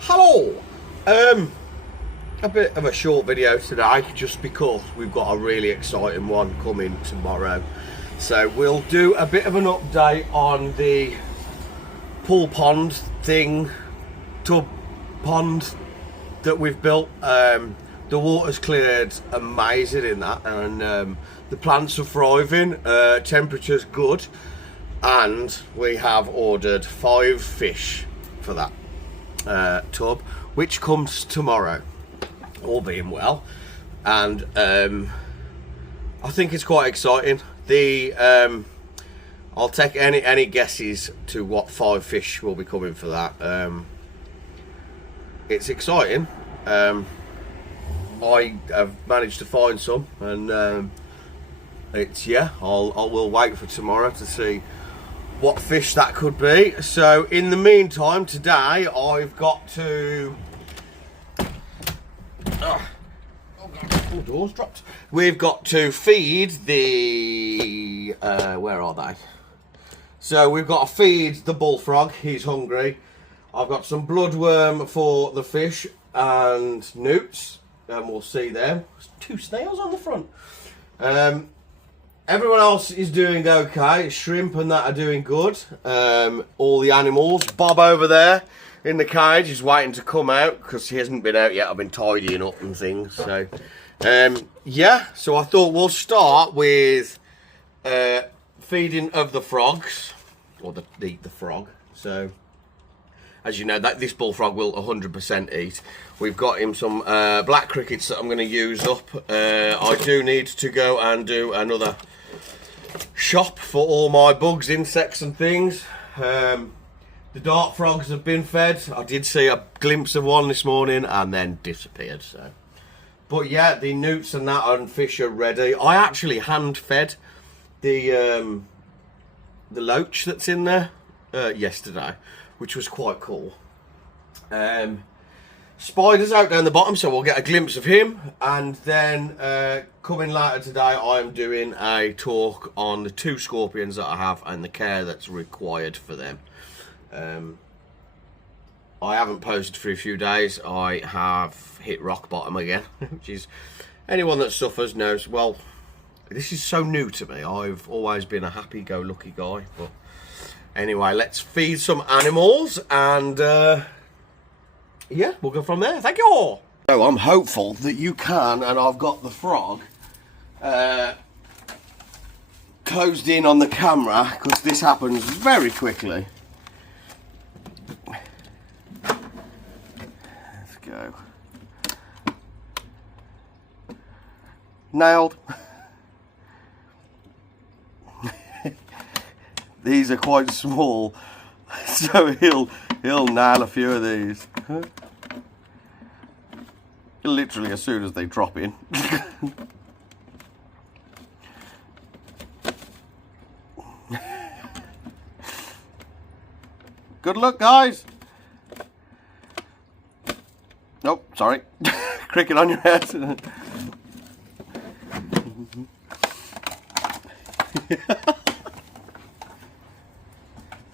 Hello! A bit of a short video today just because we've got a really exciting one coming tomorrow. So we'll do a bit of an update on the pool pond thing, tub pond that we've built. The water's cleared amazing in that, and the plants are thriving, temperature's good, and we have ordered 5 fish for that tub, which comes tomorrow, all being well. And I think it's quite exciting. I'll take any guesses to what 5 fish will be coming for that. It's exciting. I have managed to find some, and we'll wait for tomorrow to see what fish that could be. So in the meantime, today I've got to doors dropped. We've got to feed the where are they? So we've got to feed the bullfrog. He's hungry. I've got some bloodworm for the fish and newts, and we'll see them. There's 2 snails on the front. Everyone else is doing okay. Shrimp and that are doing good. All the animals. Bob over there in the cage is waiting to come out because he hasn't been out yet. I've been tidying up and things. So, yeah. So I thought we'll start with feeding of the frogs, or the frog. So, as you know, this bullfrog will 100% eat. We've got him some black crickets that I'm going to use up. I do need to go and do another shop for all my bugs, insects and things. The dart frogs have been fed. I did see a glimpse of one this morning and then disappeared. So, but yeah, the newts and that and fish are ready. I actually hand fed the loach that's in there yesterday, which was quite cool. Spider's out down the bottom, so we'll get a glimpse of him. And then coming later today, I'm doing a talk on the 2 scorpions that I have and the care that's required for them. I haven't posted for a few days. I have hit rock bottom again, which is, anyone that suffers knows, well, this is so new to me. I've always been a happy-go-lucky guy, but anyway, let's feed some animals, and yeah, we'll go from there. Thank you all. So I'm hopeful that you can, and I've got the frog closed in on the camera because this happens very quickly. Let's go. Nailed. These are quite small, so he'll nail a few of these. Literally as soon as they drop in. Good luck, guys. Nope, sorry. Cricket on your head.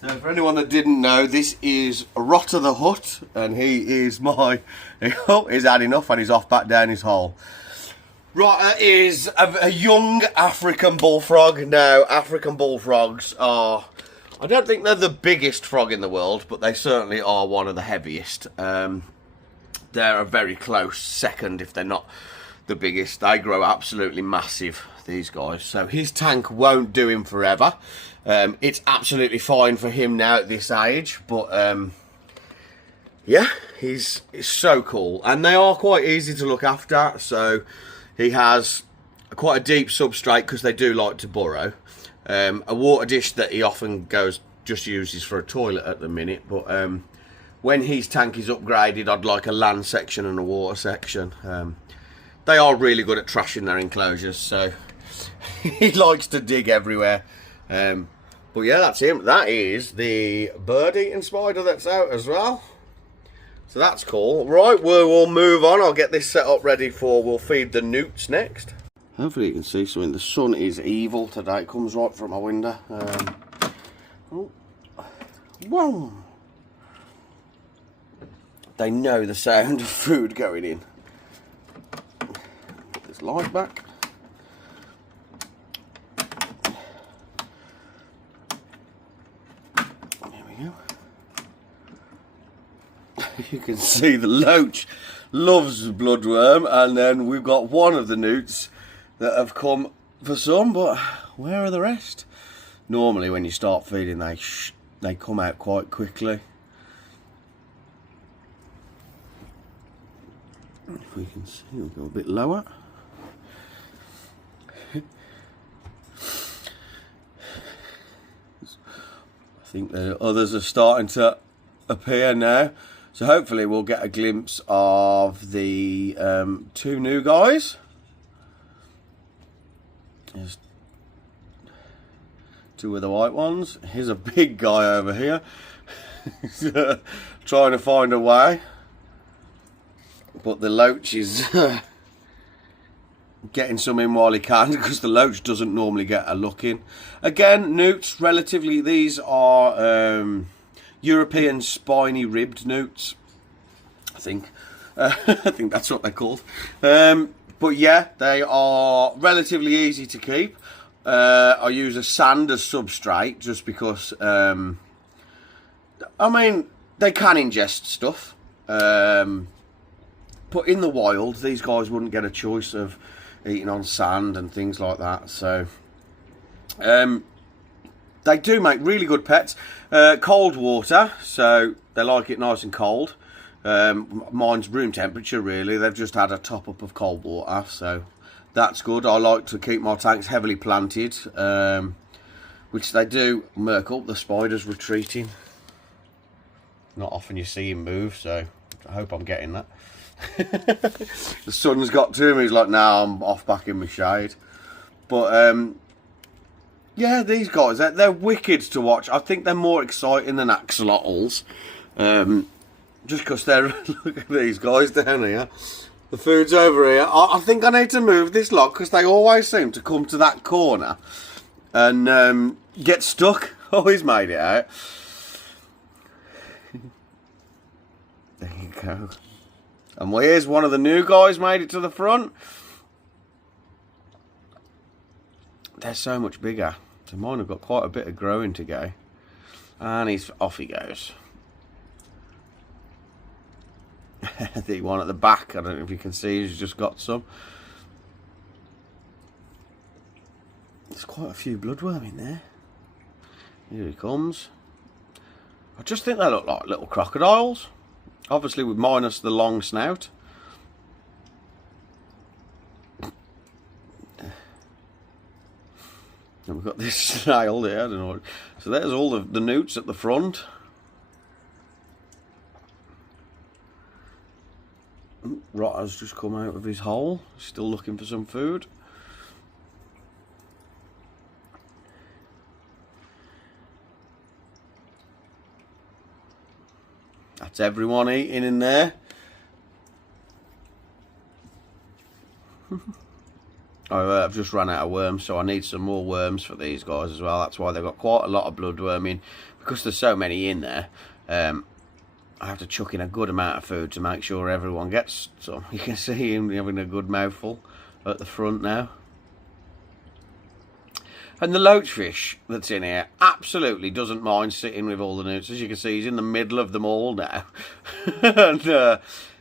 So for anyone that didn't know, this is Rotter the Hut, and he is he's had enough and he's off back down his hole. Rotter is a young African bullfrog. Now, African bullfrogs are, I don't think they're the biggest frog in the world, but they certainly are one of the heaviest. They're a very close second, if they're not the biggest. They grow absolutely massive, these guys. So his tank won't do him forever. It's absolutely fine for him now at this age, but yeah, he's so cool, and they are quite easy to look after. So he has quite a deep substrate because they do like to burrow. A water dish that he often just uses for a toilet at the minute, but when his tank is upgraded, I'd like a land section and a water section. They are really good at trashing their enclosures, so he likes to dig everywhere. But yeah, that's him. That is the bird-eating spider that's out as well. So that's cool. Right, we'll move on. I'll get this set up ready we'll feed the newts next. Hopefully you can see something. The sun is evil today. It comes right from my window. Whoa. they know the sound of food going in. Put this light back. There we go. You can see the loach loves bloodworm, and then we've got one of the newts that have come for some, but where are the rest? Normally when you start feeding they come out quite quickly. If we can see, we'll go a bit lower. I think the others are starting to appear now. So hopefully we'll get a glimpse of the two new guys. There's two of the white ones. Here's a big guy over here. He's trying to find a way. But the loach is getting some in while he can, because the loach doesn't normally get a look in. Again, newts, relatively, these are European spiny ribbed newts, I think. I think that's what they're called. But yeah, they are relatively easy to keep. I use a sand as substrate just because, I mean, they can ingest stuff. But in the wild, these guys wouldn't get a choice of eating on sand and things like that. So, they do make really good pets. Cold water, so they like it nice and cold. Mine's room temperature, really. They've just had a top up of cold water, so that's good. I like to keep my tanks heavily planted, which they do. Merkel, the spider's retreating. Not often you see him move, so I hope I'm getting that. The sun's got to him. He's like, "Now I'm off back in my shade." But yeah, these guys, they're wicked to watch. I think they're more exciting than axolotls, just because they're look at these guys down here. The food's over here. I think I need to move this lot because they always seem to come to that corner and get stuck. Oh, he's made it out. There you go. And here's one of the new guys made it to the front. They're so much bigger. So mine have got quite a bit of growing to go. And off he goes. The one at the back, I don't know if you can see, he's just got some. There's quite a few bloodworm in there. Here he comes. I just think they look like little crocodiles. Obviously with minus the long snout. And we've got this snail there, I don't know. So there's all the newts at the front. Rotter's just come out of his hole, still looking for some food. That's everyone eating in there. I've just run out of worms, so I need some more worms for these guys as well. That's why they've got quite a lot of bloodworm in. Because there's so many in there, I have to chuck in a good amount of food to make sure everyone gets some. You can see him having a good mouthful at the front now. And the loachfish that's in here absolutely doesn't mind sitting with all the newts. As you can see, he's in the middle of them all now. And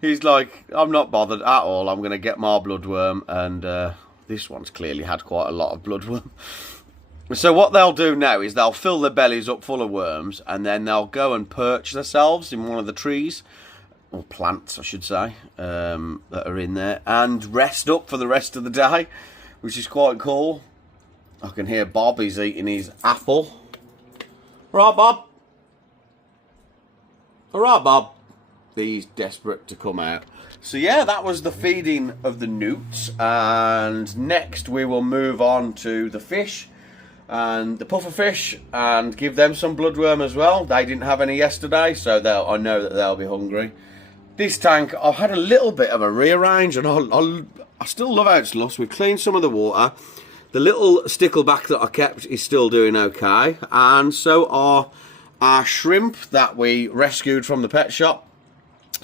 he's like, I'm not bothered at all. I'm going to get my bloodworm. And this one's clearly had quite a lot of bloodworm. So what they'll do now is they'll fill their bellies up full of worms. And then they'll go and perch themselves in one of the trees. Or plants, I should say, that are in there. And rest up for the rest of the day. Which is quite cool. I can hear Bob, he's eating his apple. Right, Bob? Alright, Bob. He's desperate to come out. So yeah, that was the feeding of the newts. And next we will move on to the fish. And the puffer fish. And give them some bloodworm as well. They didn't have any yesterday, so I know that they'll be hungry. This tank, I've had a little bit of a rearrange. And I still love how it's lost. We've cleaned some of the water. The little stickleback that I kept is still doing okay, and so are our shrimp that we rescued from the pet shop.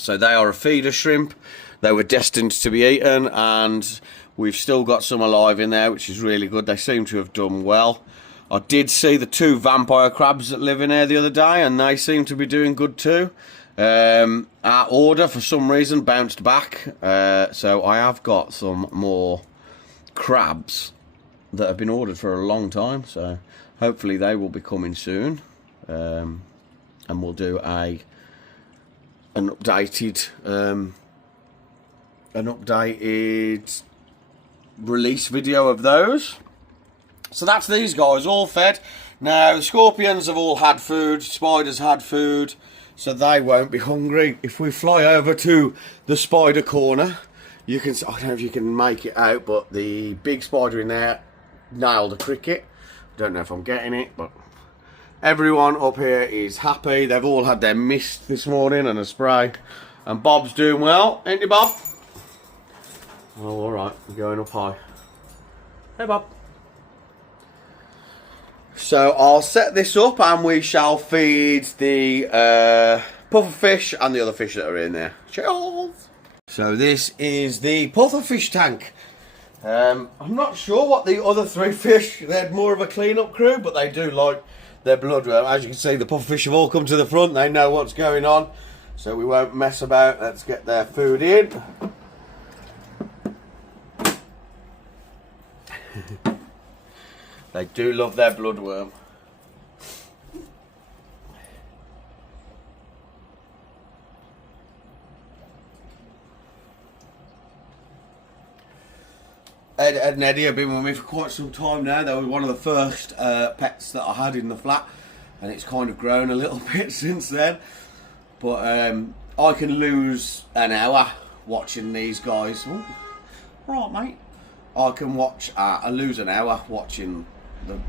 So they are a feeder shrimp. They were destined to be eaten, and we've still got some alive in there, which is really good. They seem to have done well. I did see the 2 vampire crabs that live in there the other day, and they seem to be doing good too. Our order, for some reason, bounced back. So I have got some more crabs that have been ordered for a long time. So hopefully they will be coming soon. And we'll do an updated release video of those. So that's these guys all fed. Now the scorpions have all had food, spiders had food, so they won't be hungry. If we fly over to the spider corner, you can, I don't know if you can make it out, but the big spider in there nailed a cricket. Don't know if I'm getting it, but everyone up here is happy. They've all had their mist this morning and a spray. And Bob's doing well, ain't you, Bob? Oh, alright, we're going up high. Hey, Bob. So I'll set this up and we shall feed the puffer fish and the other fish that are in there. Cheers! So this is the puffer fish tank. I'm not sure what the other 3 fish, they're more of a clean-up crew, but they do like their bloodworm. As you can see, the puffer fish have all come to the front. They know what's going on, so we won't mess about. Let's get their food in. They do love their bloodworm. Ed and Eddie have been with me for quite some time now. They were one of the first pets that I had in the flat, and it's kind of grown a little bit since then. But I can lose an hour watching these guys. Oh, all right, mate. I lose an hour watching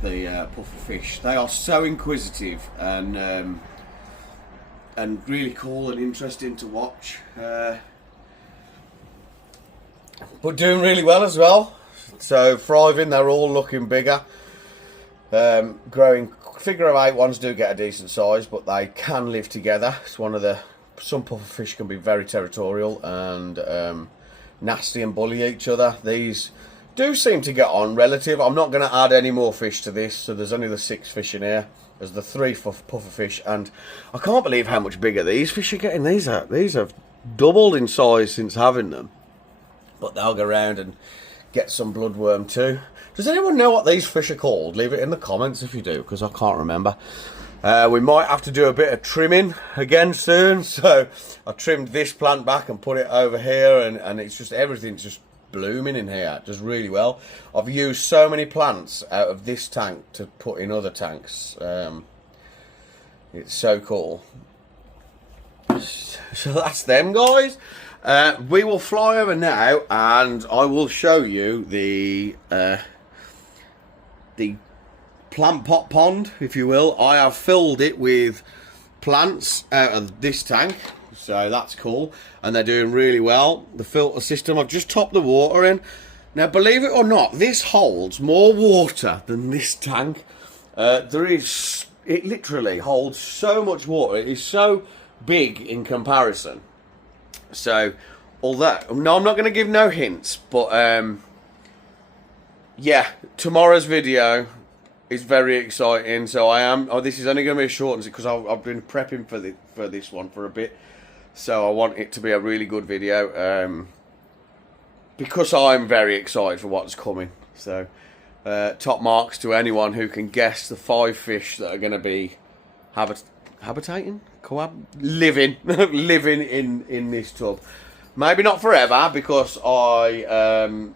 the puffer fish. They are so inquisitive and really cool and interesting to watch. But doing really well as well. So thriving, they're all looking bigger. Growing, figure of 8 ones do get a decent size, but they can live together. It's one of the, some puffer fish can be very territorial and nasty and bully each other. These do seem to get on relative. I'm not going to add any more fish to this, so there's only the 6 fish in here. There's the 3 puffer fish, and I can't believe how much bigger these fish are getting. These have doubled in size since having them. But they'll go around and get some bloodworm too. Does anyone know what these fish are called? Leave it in the comments if you do, because I can't remember. We might have to do a bit of trimming again soon. So I trimmed this plant back and put it over here, and it's just, everything's just blooming in here. Just really well. I've used so many plants out of this tank to put in other tanks. It's so cool. So that's them, guys. We will fly over now, and I will show you the plant pot pond, if you will. I have filled it with plants out of this tank, so that's cool, and they're doing really well. The filter system, I've just topped the water in. Now, believe it or not, this holds more water than this tank. It literally holds so much water. It is so big in comparison. So, although, no, I'm not going to give no hints, but yeah, tomorrow's video is very exciting. So I am. Oh, this is only going to be a short one because I've been prepping for this one for a bit. So I want it to be a really good video because I'm very excited for what's coming. So top marks to anyone who can guess the 5 fish that are going to be habitating, living in this tub. Maybe not forever, because I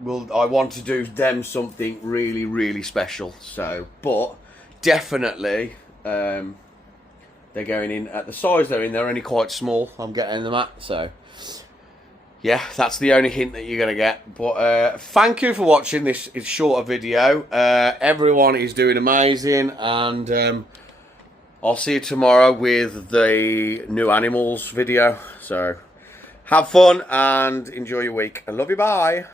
want to do them something really, really special. So, but definitely they're going in at the size they're in. They're only quite small. I'm getting them at. So yeah, that's the only hint that you're going to get. But thank you for watching this shorter video. Everyone is doing amazing, and I'll see you tomorrow with the new animals video. So have fun and enjoy your week. I love you. Bye.